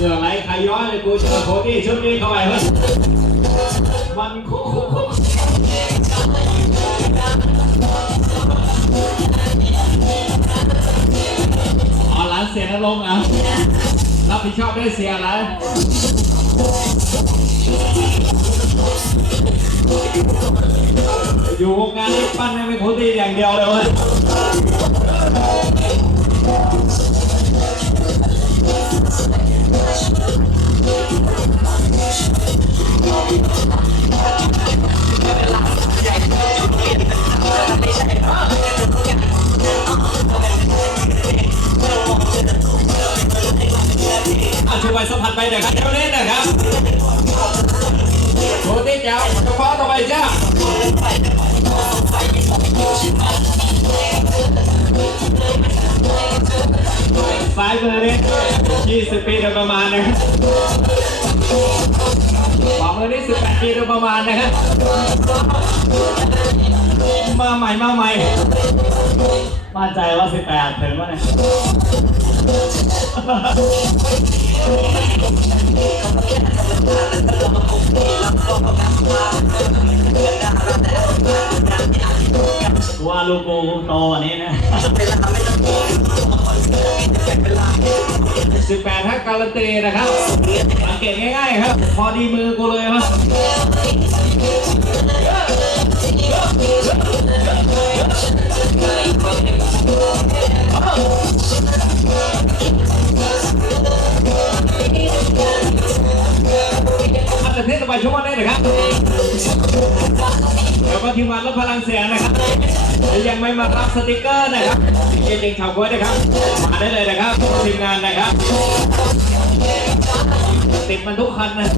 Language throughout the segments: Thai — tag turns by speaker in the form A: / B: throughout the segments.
A: เหงื่อไหลใครย้อยเลยกูเจอโคดี้ชุดนี้เข้าไปเฮ้ยมันคุกคุกคุกอ๋อร้านเสียนรงอะรับผิดชอบด้วยเสียอะไรอยู่วงการนี้ปั้นให้เป็นโคดี้อย่างเดียวเลยเว้ย อาช่วยสัมผัสไปเดี๋ยวครับเจ้าเล่นนะครับโคตี้เจ้าเฉพาะต่อไปจ้าสายมือนี่20ปีโดยประมาณนะครับขวามือนี่18ปีโดยประมาณนะครับมาใหม่มาใหม่มั่นใจว่า18ถึงวะเนี่ย ว่าลูกกูโตกว่านี้นะสิบแปดถ้าการันตีนะครับสังเกตง่ายๆครับ พอดีมือกูเลยครับ ไปช่วยได้นะครับแล้วก็ทีมงานรถพลังเสียงนะครับยังไม่มารับสติกเกอร์นะครับเจงชาวกล้วยนะครับ มาได้เลยนะครับทีมงานนะครับติดมันทุกคันนะ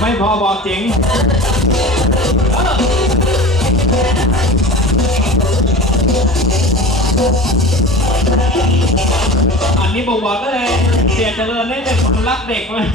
A: ไม่พอบอกเจ๋ง อันนี้บอกบอกก็เลยเสียเจริญได้เป็นคนรักเด็กเลย